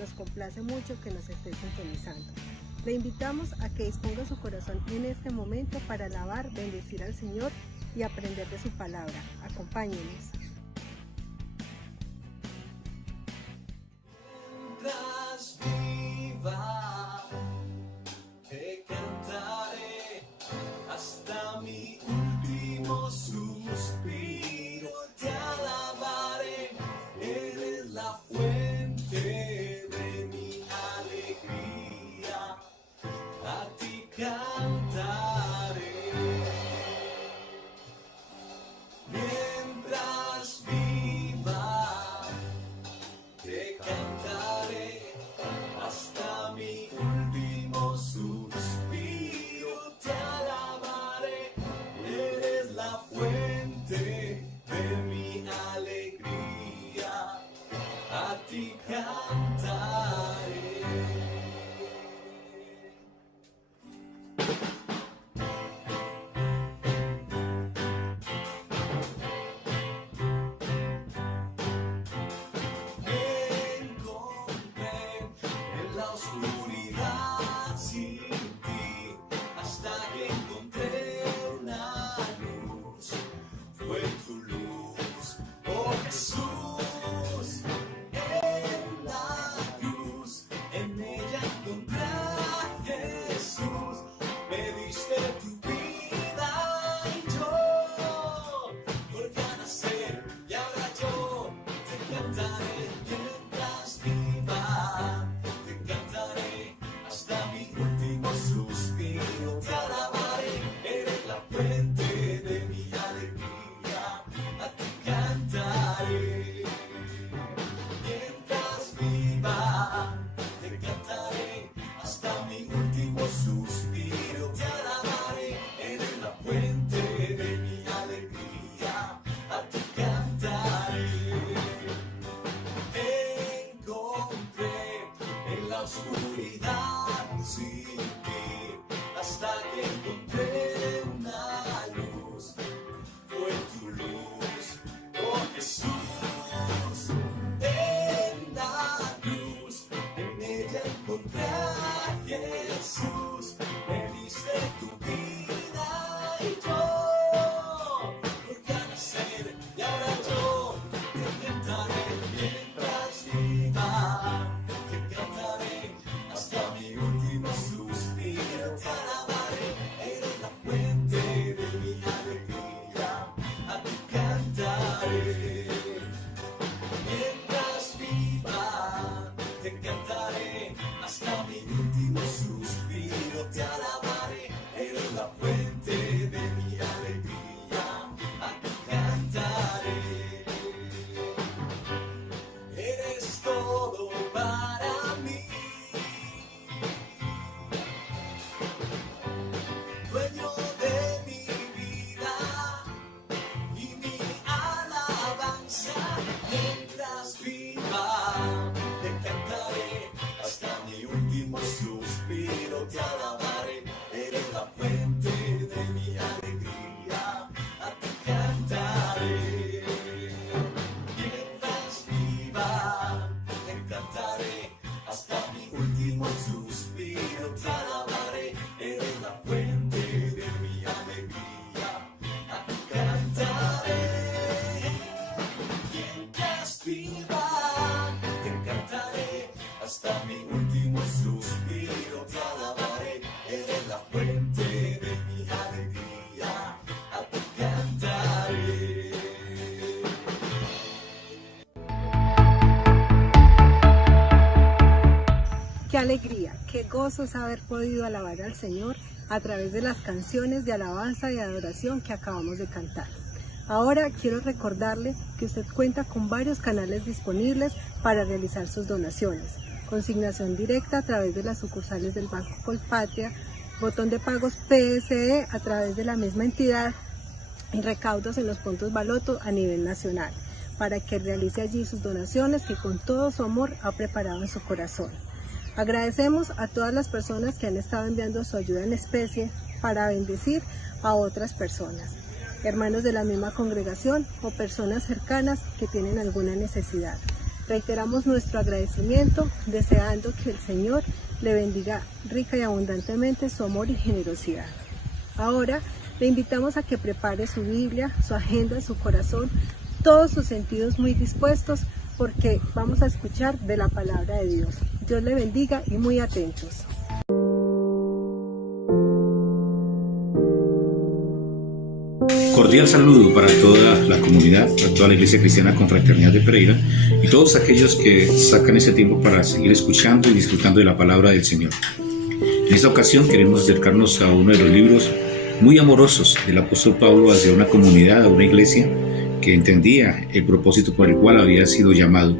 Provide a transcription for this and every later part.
Nos complace mucho que nos esté sintonizando. Le invitamos a que disponga su corazón en este momento para alabar, bendecir al Señor y aprender de su palabra. Acompáñenos. Mientras viva, te cantaré hasta mi último suspiro. Te alabaré, eres la fuente de mi alegría. A ti cantaré. Mientras viva, te cantaré hasta mi último suspiro. Te alabaré, eres la fuente de mi alegría. A ti cantaré. Oscuridad sin ti, hasta que encontré una luz. Fue tu luz, oh Jesús, en la cruz. En ella encontré a Jesús. Me diste tu vida y yo volví a nacer, y ahora yo te cantaré mientras viva. Hasta mi último suspiro, te alabaré, eres la fuente de mi alegría, a ti cantaré. Mientras viva, te cantaré, hasta mi último suspiro, te alabaré, eres la fuente de mi alegría, a ti cantaré. Encontré en la oscuridad sin ti, hasta que encontré una luz. Fue tu luz, oh Jesús, en la cruz. En ella encontré a Jesús. Me diste tu vida y yo volví a nacer, y ahora yo te cantaré mientras viva. Te cantaré hasta mi último suspiro. Te alabaré, eres la fuente de mi alegría. A ti cantaré. Mientras viva, te cantaré hasta mi último suspiro. Te alabaré, eres la fuente de mi alegría. A ti cantaré. Eres todo para mí, dueño de mi vida y mi alabanza. Mientras viva, te cantaré hasta mi último suspiro. Te alabaré, eres la fuente de mi alegría. A ti cantaré. Mientras viva, te cantaré hasta mi último suspiro. Te alabaré, eres la fuente de mi alegría. A ti cantaré. Mientras viva, te cantaré hasta mi último suspiro. Te alabaré, eres la fuente de mi alegría. A ti cantaré. Qué alegría, qué gozo es haber podido alabar al Señor a través de las canciones de alabanza y adoración que acabamos de cantar. Ahora quiero recordarle que usted cuenta con varios canales disponibles para realizar sus donaciones. Consignación directa a través de las sucursales del Banco Colpatria, botón de pagos PSE a través de la misma entidad y recaudos en los puntos Baloto a nivel nacional, para que realice allí sus donaciones que con todo su amor ha preparado en su corazón. Agradecemos a todas las personas que han estado enviando su ayuda en especie para bendecir a otras personas, hermanos de la misma congregación o personas cercanas que tienen alguna necesidad. Reiteramos nuestro agradecimiento, deseando que el Señor le bendiga rica y abundantemente su amor y generosidad. Ahora le invitamos a que prepare su Biblia, su agenda, su corazón, todos sus sentidos muy dispuestos, porque vamos a escuchar de la palabra de Dios. Dios le bendiga y muy atentos. Cordial saludo para toda la comunidad, para toda la Iglesia Cristiana Confraternidad de Pereira y todos aquellos que sacan ese tiempo para seguir escuchando y disfrutando de la palabra del Señor. En esta ocasión queremos acercarnos a uno de los libros muy amorosos del apóstol Pablo hacia una comunidad, a una iglesia que entendía el propósito por el cual había sido llamado.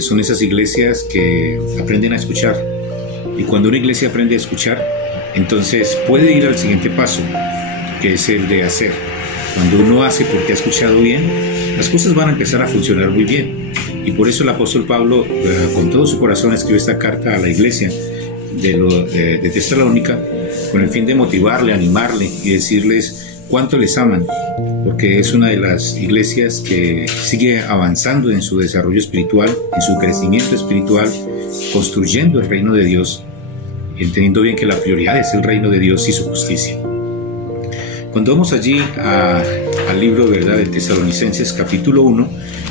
Son esas iglesias que aprenden a escuchar, y cuando una iglesia aprende a escuchar, entonces puede ir al siguiente paso, que es el de hacer. Cuando uno hace porque ha escuchado bien, las cosas van a empezar a funcionar muy bien. Y por eso el apóstol Pablo, con todo su corazón, escribió esta carta a la iglesia de Tesalónica, con el fin de motivarle, animarle y decirles cuánto les aman, porque es una de las iglesias que sigue avanzando en su desarrollo espiritual, en su crecimiento espiritual, construyendo el reino de Dios, entendiendo bien que la prioridad es el reino de Dios y su justicia. Cuando vamos allí al libro, ¿verdad?, de Tesalonicenses capítulo 1,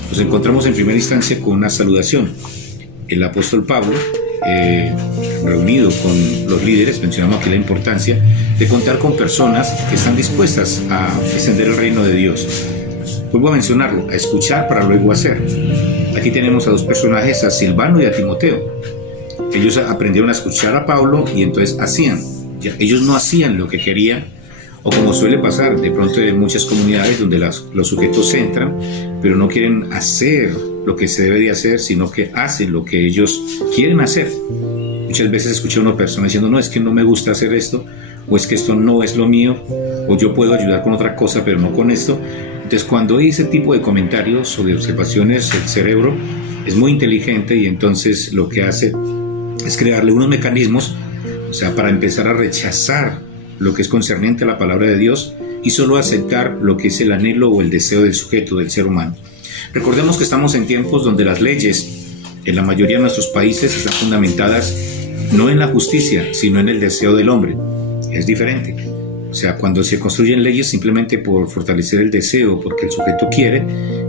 nos encontramos en primera instancia con una saludación. El apóstol Pablo, reunido con los líderes, mencionamos aquí la importancia de contar con personas que están dispuestas a extender el reino de Dios. Vuelvo a mencionarlo, a escuchar para luego hacer. Aquí tenemos a dos personajes, a Silvano y a Timoteo. Ellos aprendieron a escuchar a Pablo y entonces hacían. Ellos no hacían lo que querían, o como suele pasar de pronto en muchas comunidades donde los sujetos entran, pero no quieren hacer lo que se debe de hacer, sino que hacen lo que ellos quieren hacer. Muchas veces escuché a una persona diciendo, no, es que no me gusta hacer esto, o es que esto no es lo mío, o yo puedo ayudar con otra cosa, pero no con esto. Entonces, cuando hay ese tipo de comentarios o de observaciones, el cerebro es muy inteligente y entonces lo que hace es crearle unos mecanismos, o sea, para empezar a rechazar lo que es concerniente a la palabra de Dios y solo aceptar lo que es el anhelo o el deseo del sujeto, del ser humano. Recordemos que estamos en tiempos donde las leyes en la mayoría de nuestros países están fundamentadas no en la justicia, sino en el deseo del hombre. Es diferente. O sea, cuando se construyen leyes simplemente por fortalecer el deseo, porque el sujeto quiere,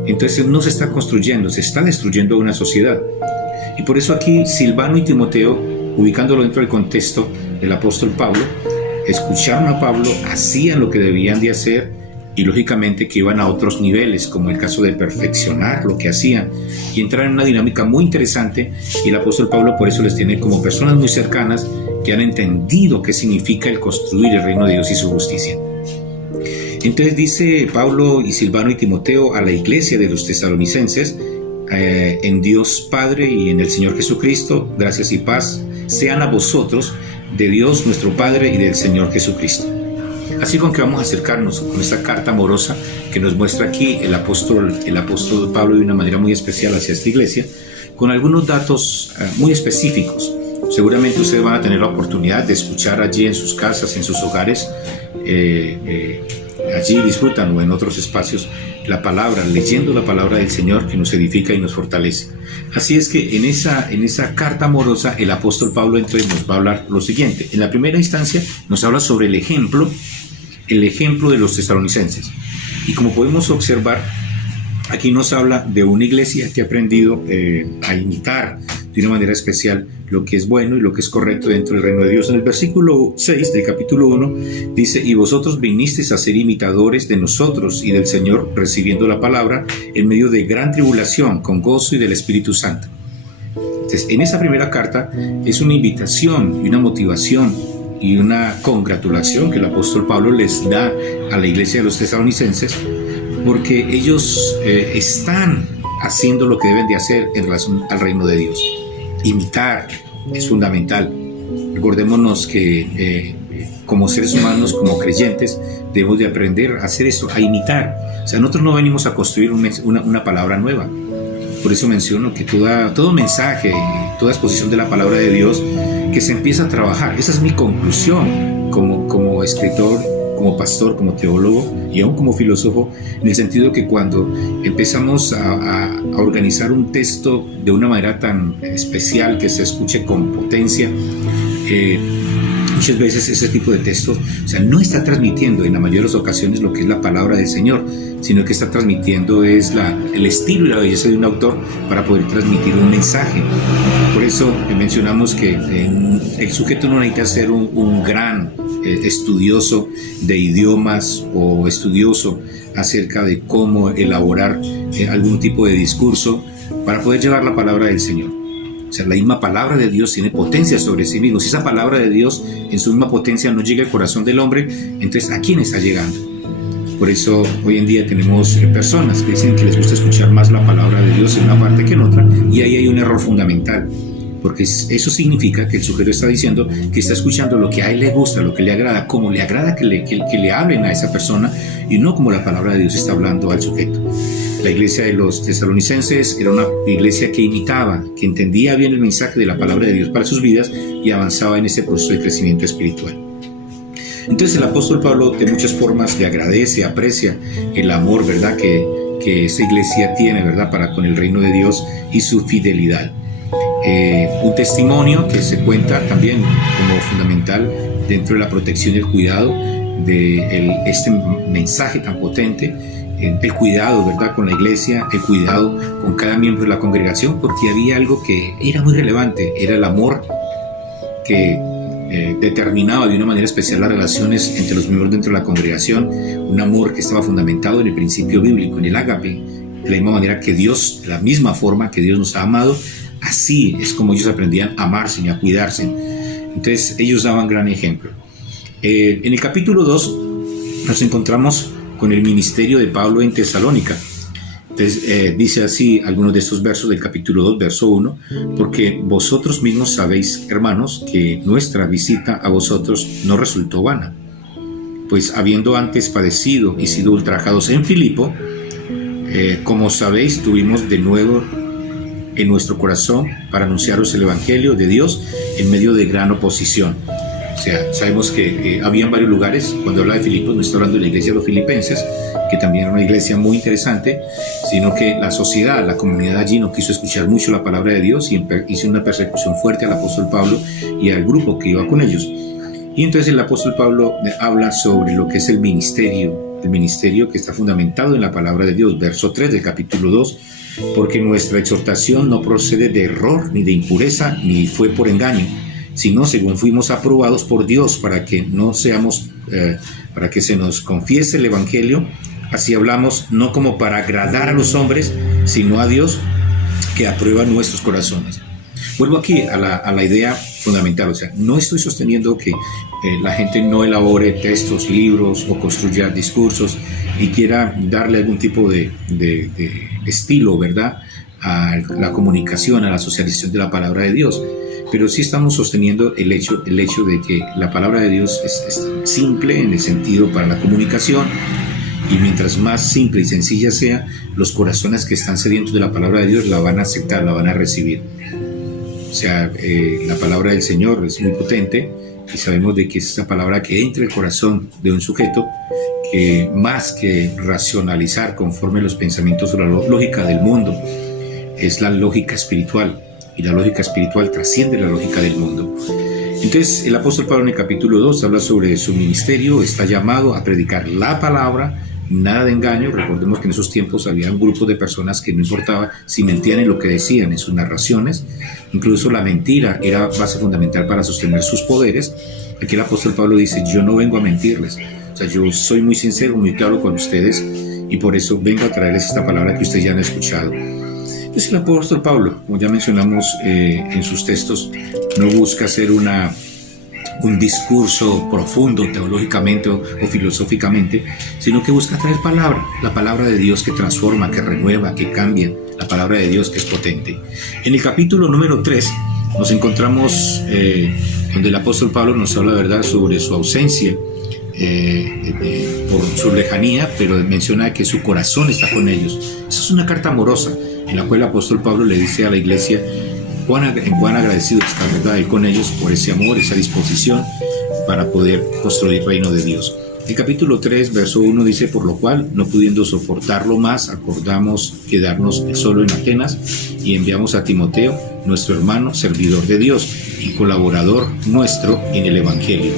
entonces no se está construyendo, se está destruyendo una sociedad. Y por eso aquí Silvano y Timoteo, ubicándolo dentro del contexto del apóstol Pablo, escucharon a Pablo, hacían lo que debían de hacer y lógicamente que iban a otros niveles, como el caso de perfeccionar lo que hacían y entrar en una dinámica muy interesante, y el apóstol Pablo por eso les tiene como personas muy cercanas que han entendido qué significa el construir el reino de Dios y su justicia. Entonces dice Pablo y Silvano y Timoteo a la iglesia de los tesalonicenses, en Dios Padre y en el Señor Jesucristo, gracias y paz sean a vosotros de Dios nuestro Padre y del Señor Jesucristo. Así con que vamos a acercarnos con esta carta amorosa que nos muestra aquí el apóstol Pablo de una manera muy especial hacia esta iglesia, con algunos datos muy específicos. Seguramente ustedes van a tener la oportunidad de escuchar allí en sus casas, en sus hogares, allí disfrutan o en otros espacios la palabra, leyendo la palabra del Señor que nos edifica y nos fortalece. Así es que en esa carta amorosa el apóstol Pablo entonces nos va a hablar lo siguiente. En la primera instancia nos habla sobre el ejemplo de los tesalonicenses. Y como podemos observar, aquí nos habla de una iglesia que ha aprendido a imitar de una manera especial lo que es bueno y lo que es correcto dentro del reino de Dios. En el versículo 6 del capítulo 1 dice: y vosotros vinisteis a ser imitadores de nosotros y del Señor, recibiendo la palabra en medio de gran tribulación, con gozo y del Espíritu Santo. Entonces, en esa primera carta es una invitación y una motivación y una congratulación que el apóstol Pablo les da a la iglesia de los tesalonicenses, porque ellos están haciendo lo que deben de hacer en relación al reino de Dios. Imitar es fundamental. Recordémonos que como seres humanos, como creyentes, debemos de aprender a hacer esto, a imitar. O sea, nosotros no venimos a construir una palabra nueva. Por eso menciono que todo mensaje, toda exposición de la palabra de Dios, que se empieza a trabajar. Esa es mi conclusión como escritor como pastor, como teólogo y aún como filósofo, en el sentido que cuando empezamos a organizar un texto de una manera tan especial que se escuche con potencia, muchas veces ese tipo de textos, o sea, no está transmitiendo en las mayores ocasiones lo que es la palabra del Señor, sino que está transmitiendo es el estilo y la belleza de un autor para poder transmitir un mensaje. Por eso mencionamos que el sujeto no necesita ser un gran estudioso de idiomas o estudioso acerca de cómo elaborar algún tipo de discurso para poder llevar la palabra del Señor. O sea, la misma palabra de Dios tiene potencia sobre sí mismo. Si esa palabra de Dios en su misma potencia no llega al corazón del hombre, entonces ¿a quién está llegando? Por eso hoy en día tenemos personas que dicen que les gusta escuchar más la palabra de Dios en una parte que en otra, y ahí hay un error fundamental, porque eso significa que el sujeto está diciendo que está escuchando lo que a él le gusta, lo que le agrada, como le agrada que le hablen a esa persona, y no como la palabra de Dios está hablando al sujeto. La iglesia de los tesalonicenses era una iglesia que imitaba, que entendía bien el mensaje de la palabra de Dios para sus vidas y avanzaba en ese proceso de crecimiento espiritual. Entonces el apóstol Pablo de muchas formas le agradece, aprecia el amor, ¿verdad?, que esta iglesia tiene, ¿verdad?, para con el reino de Dios y su fidelidad. Un testimonio que se cuenta también como fundamental dentro de la protección y el cuidado de este mensaje tan potente, el cuidado, ¿verdad?, con la iglesia, el cuidado con cada miembro de la congregación, porque había algo que era muy relevante, era el amor que determinaba de una manera especial las relaciones entre los miembros dentro de la congregación, un amor que estaba fundamentado en el principio bíblico, en el ágape, de la misma manera que Dios, de la misma forma que Dios nos ha amado, así es como ellos aprendían a amarse y a cuidarse. Entonces ellos daban gran ejemplo. En el capítulo 2 nos encontramos con el ministerio de Pablo en Tesalónica. Entonces, dice así algunos de estos versos del capítulo 2, verso 1, porque vosotros mismos sabéis, hermanos, que nuestra visita a vosotros no resultó vana, pues habiendo antes padecido y sido ultrajados en Filipo, como sabéis, tuvimos de nuevo en nuestro corazón para anunciaros el evangelio de Dios en medio de gran oposición. O sea, sabemos que había varios lugares. Cuando habla de Filipos no está hablando de la iglesia de los filipenses, que también era una iglesia muy interesante, sino que la sociedad, la comunidad allí no quiso escuchar mucho la palabra de Dios y hizo una persecución fuerte al apóstol Pablo y al grupo que iba con ellos. Y entonces el apóstol Pablo habla sobre lo que es el ministerio que está fundamentado en la palabra de Dios, verso 3 del capítulo 2, porque nuestra exhortación no procede de error, ni de impureza, ni fue por engaño, sino según fuimos aprobados por Dios para que para que se nos confiese el evangelio. Así hablamos, no como para agradar a los hombres, sino a Dios que aprueba nuestros corazones. Vuelvo aquí a la idea fundamental, o sea, no estoy sosteniendo que la gente no elabore textos, libros o construya discursos y quiera darle algún tipo de estilo, ¿verdad?, a la comunicación, a la socialización de la palabra de Dios. Pero sí estamos sosteniendo el hecho de que la palabra de Dios es simple en el sentido para la comunicación, y mientras más simple y sencilla sea, los corazones que están sedientos de la palabra de Dios la van a aceptar, la van a recibir. O sea, la palabra del Señor es muy potente y sabemos de que es esa palabra que entra en el corazón de un sujeto, que más que racionalizar conforme los pensamientos o la lógica del mundo, es la lógica espiritual, y la lógica espiritual trasciende la lógica del mundo. Entonces el apóstol Pablo en el capítulo 2 habla sobre su ministerio, está llamado a predicar la palabra, nada de engaño. Recordemos que en esos tiempos había un grupo de personas que no importaba si mentían en lo que decían, en sus narraciones, incluso la mentira era base fundamental para sostener sus poderes. Aquí el apóstol Pablo dice, yo no vengo a mentirles, o sea, yo soy muy sincero, muy claro con ustedes, y por eso vengo a traerles esta palabra que ustedes ya han escuchado. Entonces el apóstol Pablo, como ya mencionamos en sus textos, no busca hacer un discurso profundo teológicamente o filosóficamente, sino que busca traer la palabra de Dios que transforma, que renueva, que cambia, la palabra de Dios que es potente. En el capítulo número 3 nos encontramos donde el apóstol Pablo nos habla, ¿verdad?, sobre su ausencia por su lejanía, pero menciona que su corazón está con ellos. Esa es una carta amorosa en la cual el apóstol Pablo le dice a la iglesia cuán agradecido está, ¿verdad?, él con ellos por ese amor, esa disposición para poder construir el reino de Dios. El capítulo 3, verso 1 dice: por lo cual, no pudiendo soportarlo más, acordamos quedarnos solo en Atenas y enviamos a Timoteo, nuestro hermano, servidor de Dios y colaborador nuestro en el Evangelio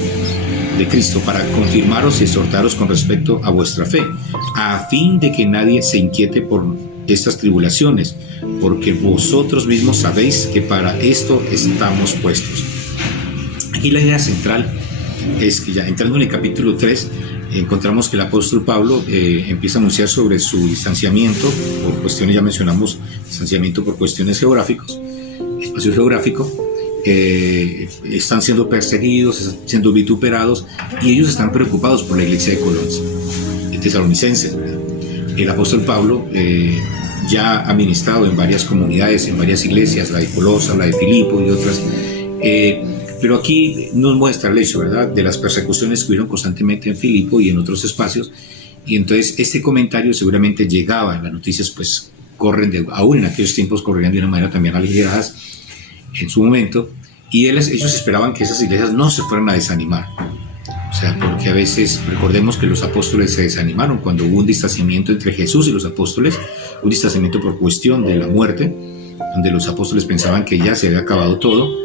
de Cristo, para confirmaros y exhortaros con respecto a vuestra fe, a fin de que nadie se inquiete por estas tribulaciones, porque vosotros mismos sabéis que para esto estamos puestos. Aquí la idea central es que, ya entrando en el capítulo 3, encontramos que el apóstol Pablo empieza a anunciar sobre su distanciamiento por cuestiones, ya mencionamos, distanciamiento por cuestiones geográficos, espacio geográfico. Están siendo perseguidos, están siendo vituperados, y ellos están preocupados por la iglesia de Colosas, de Tesalonicenses, ¿verdad? El apóstol Pablo ya ha ministrado en varias comunidades, en varias iglesias, la de Colosas, la de Filipo y otras, pero aquí nos muestra el hecho, ¿verdad?, de las persecuciones que hubieron constantemente en Filipo y en otros espacios, y entonces este comentario seguramente llegaba, las noticias pues corren, aún en aquellos tiempos corrían de una manera también aligeradas en su momento, y ellos esperaban que esas iglesias no se fueran a desanimar. O sea, porque a veces, recordemos que los apóstoles se desanimaron cuando hubo un distanciamiento entre Jesús y los apóstoles, un distanciamiento por cuestión de la muerte, donde los apóstoles pensaban que ya se había acabado todo,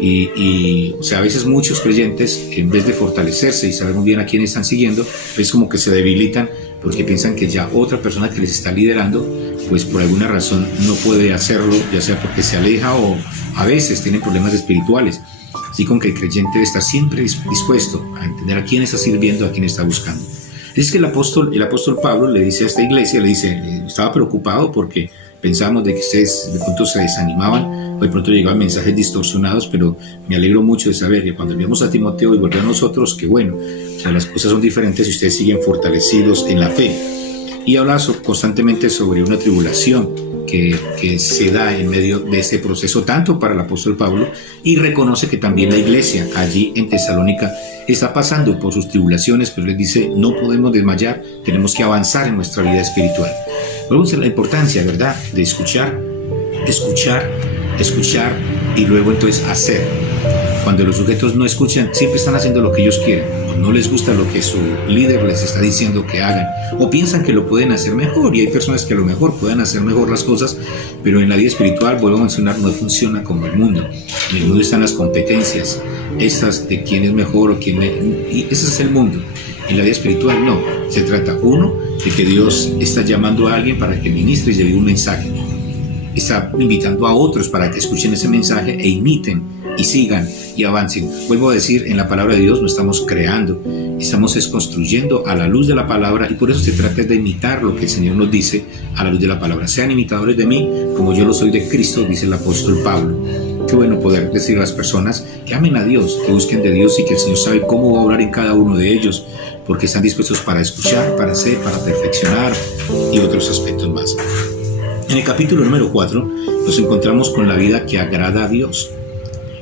y o sea, a veces muchos creyentes, en vez de fortalecerse y saber muy bien a quién están siguiendo, es como que se debilitan porque piensan que ya otra persona que les está liderando, pues por alguna razón no puede hacerlo, ya sea porque se aleja o a veces tienen problemas espirituales. Así con que el creyente debe estar siempre dispuesto a entender a quién está sirviendo, a quién está buscando. Es que el apóstol Pablo le dice a esta iglesia, le dice, estaba preocupado porque pensábamos de que ustedes de pronto se desanimaban, o de pronto llegaban mensajes distorsionados, pero me alegro mucho de saber que cuando enviamos a Timoteo y volvió a nosotros, que bueno, o sea, las cosas son diferentes y ustedes siguen fortalecidos en la fe. Y habla constantemente sobre una tribulación que se da en medio de este proceso, tanto para el apóstol Pablo, y reconoce que también la iglesia allí en Tesalónica está pasando por sus tribulaciones, pero les dice, no podemos desmayar, tenemos que avanzar en nuestra vida espiritual. Vamos a la importancia, ¿verdad?, de escuchar y luego entonces hacer. Cuando los sujetos no escuchan, siempre están haciendo lo que ellos quieren, o no les gusta lo que su líder les está diciendo que hagan, o piensan que lo pueden hacer mejor, y hay personas que a lo mejor pueden hacer mejor las cosas, pero en la vida espiritual, vuelvo a mencionar, no funciona como el mundo. En el mundo están las competencias, estas de quién es mejor o y ese es el mundo. En la vida espiritual no, se trata, uno, de que Dios está llamando a alguien para que ministre y lleve un mensaje, está invitando a otros para que escuchen ese mensaje e imiten y sigan y avancen. Vuelvo a decir, en la palabra de Dios no estamos creando, estamos construyendo a la luz de la palabra, y por eso se trata de imitar lo que el Señor nos dice a la luz de la palabra. Sean imitadores de mí como yo lo soy de Cristo, dice el apóstol Pablo. Qué bueno poder decir a las personas que amen a Dios, que busquen de Dios, y que el Señor sabe cómo va a obrar en cada uno de ellos, porque están dispuestos para escuchar, para hacer, para perfeccionar y otros aspectos más. En el capítulo número 4 nos encontramos con la vida que agrada a Dios.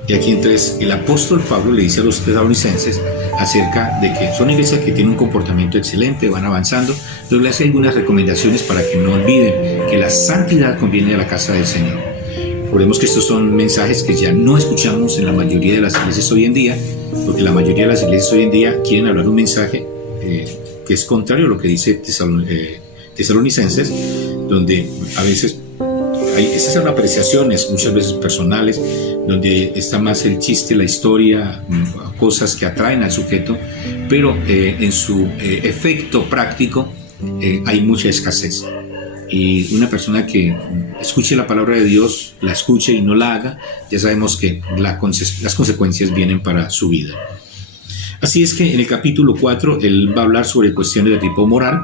Y aquí entonces el apóstol Pablo le dice a los tesalonicenses acerca de que son iglesias que tienen un comportamiento excelente, van avanzando, pero le hace algunas recomendaciones para que no olviden que la santidad conviene a la casa del Señor. Recordemos que estos son mensajes que ya no escuchamos en la mayoría de las iglesias hoy en día, porque la mayoría de las iglesias hoy en día quieren hablar un mensaje que es contrario a lo que dice Tesalonicenses, donde a veces esas son apreciaciones muchas veces personales, donde está más el chiste, la historia, cosas que atraen al sujeto, pero en su efecto práctico hay mucha escasez. Y una persona que escuche la palabra de Dios, la escuche y no la haga, ya sabemos que las consecuencias vienen para su vida. Así es que en el capítulo 4 él va a hablar sobre cuestiones de tipo moral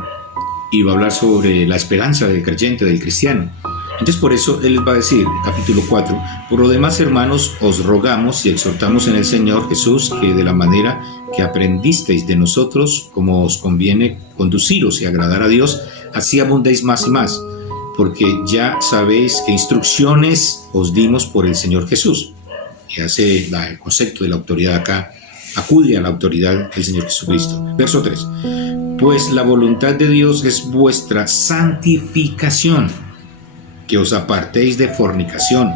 y va a hablar sobre la esperanza del creyente, del cristiano. Entonces por eso él les va a decir, capítulo 4, por lo demás, hermanos, os rogamos y exhortamos en el Señor Jesús que de la manera que aprendisteis de nosotros, como os conviene conduciros y agradar a Dios, así abundéis más y más, porque ya sabéis qué instrucciones os dimos por el Señor Jesús. Y hace el concepto de la autoridad acá, acude a la autoridad del Señor Jesucristo. Verso 3, pues la voluntad de Dios es vuestra santificación, que os apartéis de fornicación,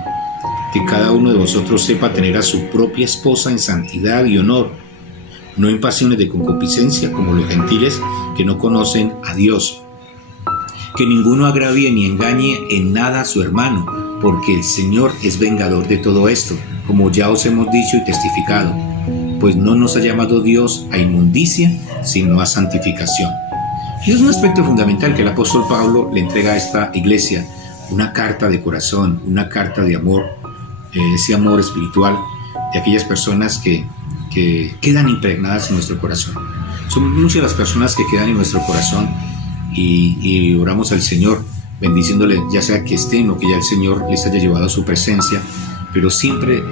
que cada uno de vosotros sepa tener a su propia esposa en santidad y honor, no en pasiones de concupiscencia como los gentiles que no conocen a Dios. Que ninguno agravie ni engañe en nada a su hermano, porque el Señor es vengador de todo esto, como ya os hemos dicho y testificado, pues no nos ha llamado Dios a inmundicia, sino a santificación. Y es un aspecto fundamental que el apóstol Pablo le entrega a esta iglesia, una carta de corazón, una carta de amor, ese amor espiritual de aquellas personas que quedan impregnadas en nuestro corazón. Son muchas las personas que quedan en nuestro corazón y oramos al Señor bendiciéndole, ya sea que estén o que ya el Señor les haya llevado a su presencia, pero siempre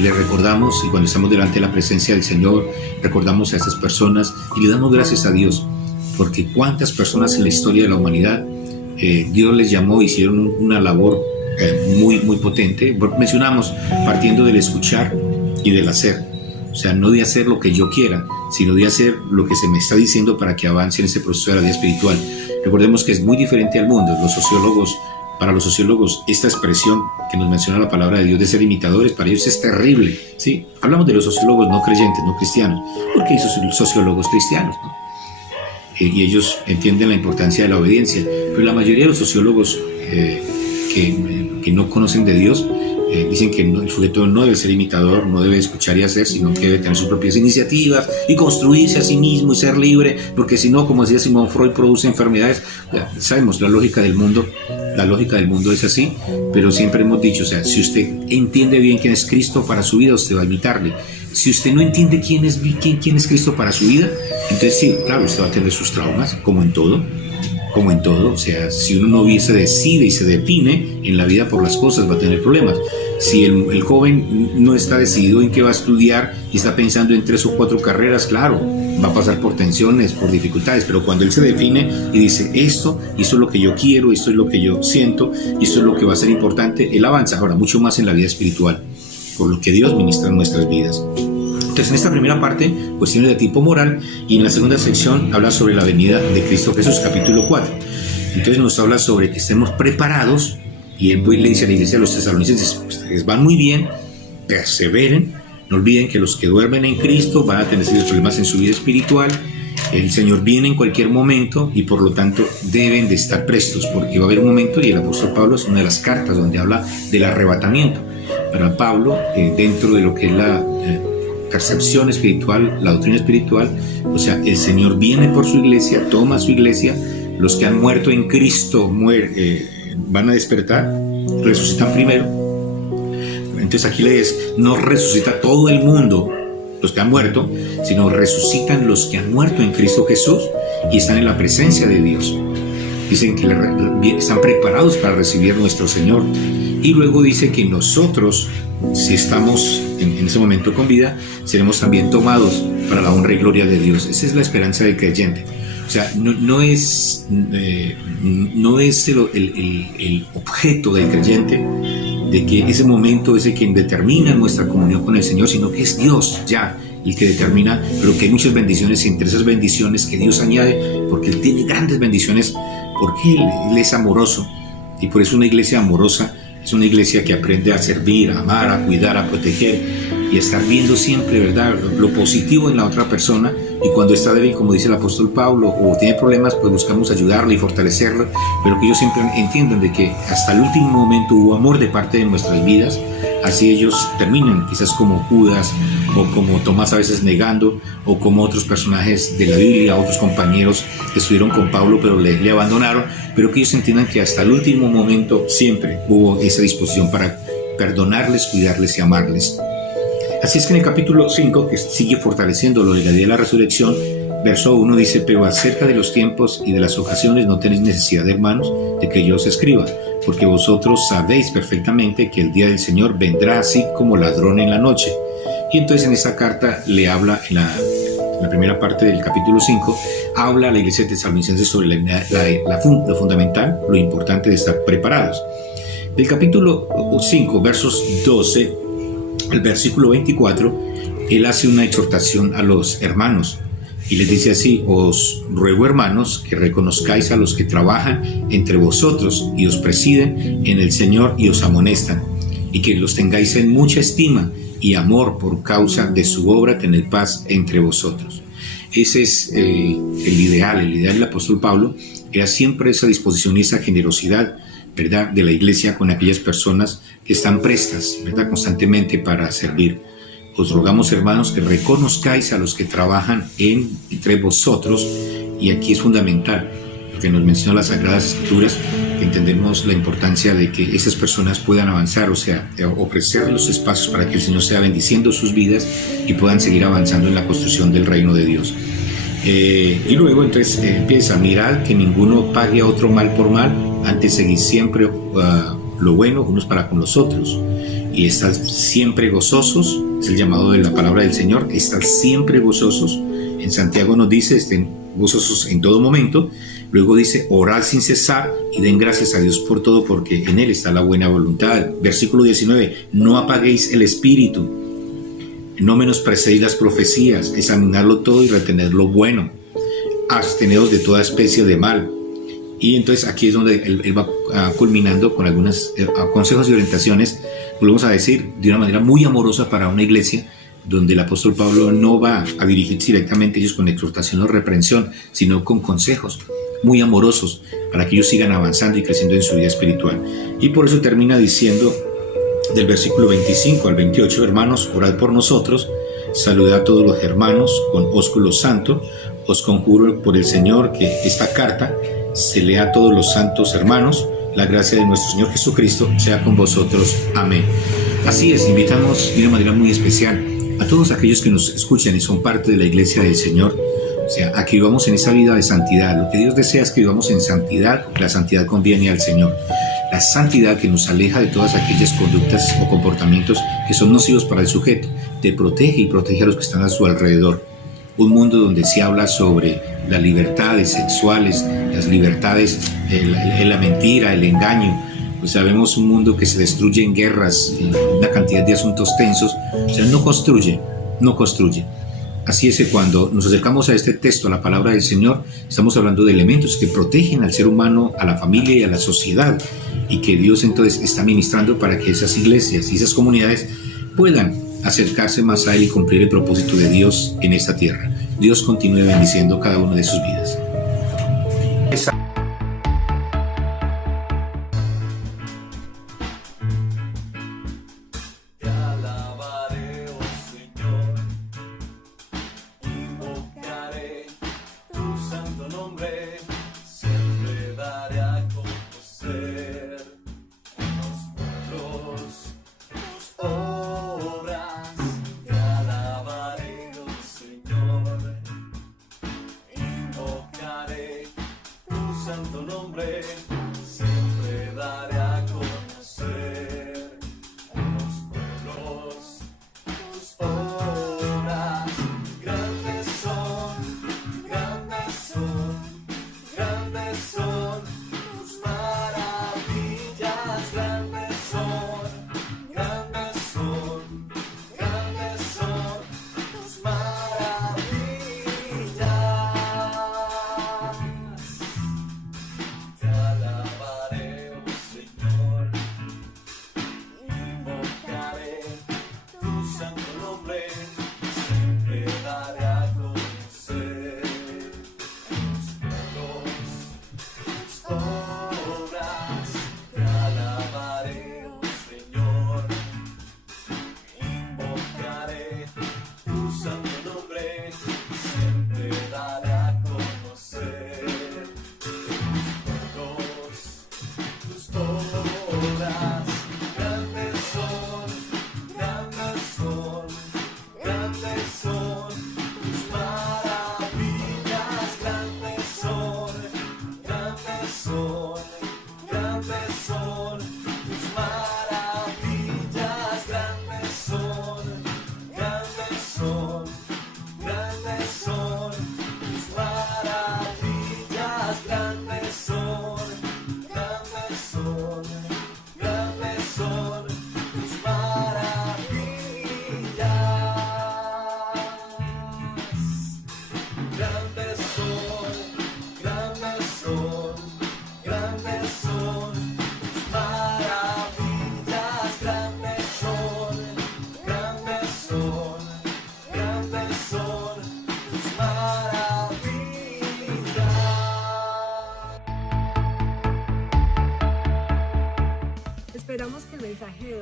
le recordamos, y cuando estamos delante de la presencia del Señor, recordamos a estas personas y le damos gracias a Dios, porque cuántas personas en la historia de la humanidad Dios les llamó, hicieron una labor muy potente. Mencionamos partiendo del escuchar y del hacer, o sea, no de hacer lo que yo quiera, sino de hacer lo que se me está diciendo para que avance en ese proceso de la vida espiritual. Recordemos que es muy diferente al mundo. Para los sociólogos, esta expresión que nos menciona la palabra de Dios de ser imitadores, para ellos es terrible, ¿sí? Hablamos de los sociólogos no creyentes, no cristianos, porque hay sociólogos cristianos, ¿no? Y ellos entienden la importancia de la obediencia, pero la mayoría de los sociólogos que no conocen de Dios dicen que el sujeto no debe ser imitador, no debe escuchar y hacer, sino que debe tener sus propias iniciativas y construirse a sí mismo y ser libre, porque si no, como decía Sigmund Freud, produce enfermedades. Sabemos la lógica del mundo es así, pero siempre hemos dicho, o sea, si usted entiende bien quién es Cristo para su vida, usted va a imitarle. Si usted no entiende quién es Cristo para su vida, entonces sí, claro, usted va a tener sus traumas, como en todo, o sea, si uno no se decide y se define en la vida por las cosas, va a tener problemas. Si el joven no está decidido en qué va a estudiar y está pensando en 3 o 4 carreras, claro, va a pasar por tensiones, por dificultades, pero cuando él se define y dice esto es lo que yo quiero, esto es lo que yo siento, esto es lo que va a ser importante, él avanza ahora mucho más en la vida espiritual, por lo que Dios ministra en nuestras vidas. Entonces, en esta primera parte, cuestiones de tipo moral, y en la segunda sección habla sobre la venida de Cristo Jesús, capítulo 4. Entonces nos habla sobre que estemos preparados, y él pues le dice a la iglesia de los tesalonicenses: ustedes van muy bien, perseveren, no olviden que los que duermen en Cristo van a tener serios problemas en su vida espiritual. El Señor viene en cualquier momento y por lo tanto deben de estar prestos, porque va a haber un momento, y el apóstol Pablo es una de las cartas donde habla del arrebatamiento. Para Pablo, dentro de lo que es la percepción espiritual, la doctrina espiritual, o sea, el Señor viene por su iglesia, toma su iglesia, los que han muerto en Cristo van a despertar, resucitan primero. Entonces aquí no resucita todo el mundo, los que han muerto, sino resucitan los que han muerto en Cristo Jesús y están en la presencia de Dios. Dicen que están preparados para recibir a nuestro Señor. Y luego dice que nosotros, si estamos en ese momento con vida, seremos también tomados para la honra y gloria de Dios. Esa es la esperanza del creyente. O sea, no es el objeto del creyente, de que ese momento es el que determina nuestra comunión con el Señor, sino que es Dios ya el que determina, pero que hay muchas bendiciones, y entre esas bendiciones que Dios añade, porque Él tiene grandes bendiciones, porque Él es amoroso, y por eso una iglesia amorosa es una iglesia que aprende a servir, a amar, a cuidar, a proteger y a estar viendo siempre, ¿verdad?, lo positivo en la otra persona. Y cuando está débil, como dice el apóstol Pablo, o tiene problemas, pues buscamos ayudarle y fortalecerlo, pero que ellos siempre entiendan de que hasta el último momento hubo amor de parte de nuestras vidas. Así ellos terminan quizás como Judas, o como Tomás a veces negando, o como otros personajes de la Biblia, otros compañeros que estuvieron con Pablo pero le abandonaron, pero que ellos entiendan que hasta el último momento siempre hubo esa disposición para perdonarles, cuidarles y amarles. Así es que en el capítulo 5, que sigue fortaleciendo lo de la día de la resurrección, verso 1 dice: pero acerca de los tiempos y de las ocasiones no tenéis necesidad, hermanos, de que yo os escriba, porque vosotros sabéis perfectamente que el día del Señor vendrá así como ladrón en la noche. Y entonces en esta carta le habla, en la primera parte del capítulo 5, habla a la iglesia de Tesalonicenses sobre lo fundamental, lo importante de estar preparados. Del capítulo 5, versos 12 al versículo 24, él hace una exhortación a los hermanos y les dice así: os ruego, hermanos, que reconozcáis a los que trabajan entre vosotros y os presiden en el Señor y os amonestan, y que los tengáis en mucha estima y amor por causa de su obra, tened paz entre vosotros. Ese es el ideal del apóstol Pablo, era siempre esa disposición y esa generosidad, ¿verdad?, de la iglesia con aquellas personas que están prestas, ¿verdad?, constantemente para servir. Os rogamos, hermanos, que reconozcáis a los que trabajan entre vosotros, y aquí es fundamental, porque nos menciona las Sagradas Escrituras, que entendemos la importancia de que esas personas puedan avanzar, o sea, ofrecer los espacios para que el Señor sea bendiciendo sus vidas y puedan seguir avanzando en la construcción del reino de Dios. Y luego entonces empieza: mirad que ninguno pague a otro mal por mal, antes seguid siempre lo bueno unos para con los otros, y estad siempre gozosos. Es el llamado de la palabra del Señor: estad siempre gozosos. En Santiago nos dice: estén gozosos en todo momento. Luego dice: orad sin cesar y den gracias a Dios por todo, porque en Él está la buena voluntad. Versículo 19: no apaguéis el espíritu, no menosprecéis las profecías, examinadlo todo y retened lo bueno, absteneos de toda especie de mal. Y entonces aquí es donde él va culminando con algunos consejos y orientaciones, volvemos a decir, de una manera muy amorosa para una iglesia, donde el apóstol Pablo no va a dirigirse directamente a ellos con exhortación o reprensión, sino con consejos muy amorosos para que ellos sigan avanzando y creciendo en su vida espiritual. Y por eso termina diciendo, del versículo 25 al 28: hermanos, orad por nosotros, saludad a todos los hermanos con ósculo santo. Os conjuro por el Señor que esta carta se lea a todos los santos hermanos. La gracia de nuestro Señor Jesucristo sea con vosotros. Amén. Así es, invitamos de una manera muy especial a todos aquellos que nos escuchan y son parte de la iglesia del Señor, o sea, a que vivamos en esa vida de santidad. Lo que Dios desea es que vivamos en santidad, porque la santidad conviene al Señor. La santidad que nos aleja de todas aquellas conductas o comportamientos que son nocivos para el sujeto, te protege y protege a los que están a su alrededor. Un mundo donde se habla sobre las libertades sexuales, las libertades, la mentira, el engaño. Pues sabemos un mundo que se destruye en guerras, en una cantidad de asuntos tensos. O sea, no construye. Así es que cuando nos acercamos a este texto, a la palabra del Señor, estamos hablando de elementos que protegen al ser humano, a la familia y a la sociedad, y que Dios entonces está ministrando para que esas iglesias y esas comunidades puedan acercarse más a Él y cumplir el propósito de Dios en esta tierra. Dios continúe bendiciendo cada una de sus vidas. Te alabaré, oh Señor, invocaré tu santo nombre, siempre daré a conocer en los pueblos tus obras. Te alabaré, oh Señor, invocaré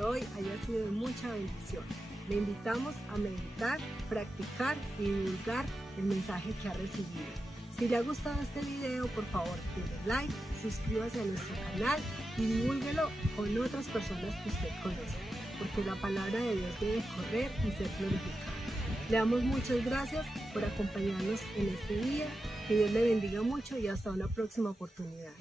hoy haya sido de mucha bendición. Le invitamos a meditar, practicar y divulgar el mensaje que ha recibido. Si le ha gustado este video, por favor, denle like, suscríbase a nuestro canal y divúlguelo con otras personas que usted conoce, porque la palabra de Dios debe correr y ser glorificada. Le damos muchas gracias por acompañarnos en este día. Que Dios le bendiga mucho y hasta una próxima oportunidad.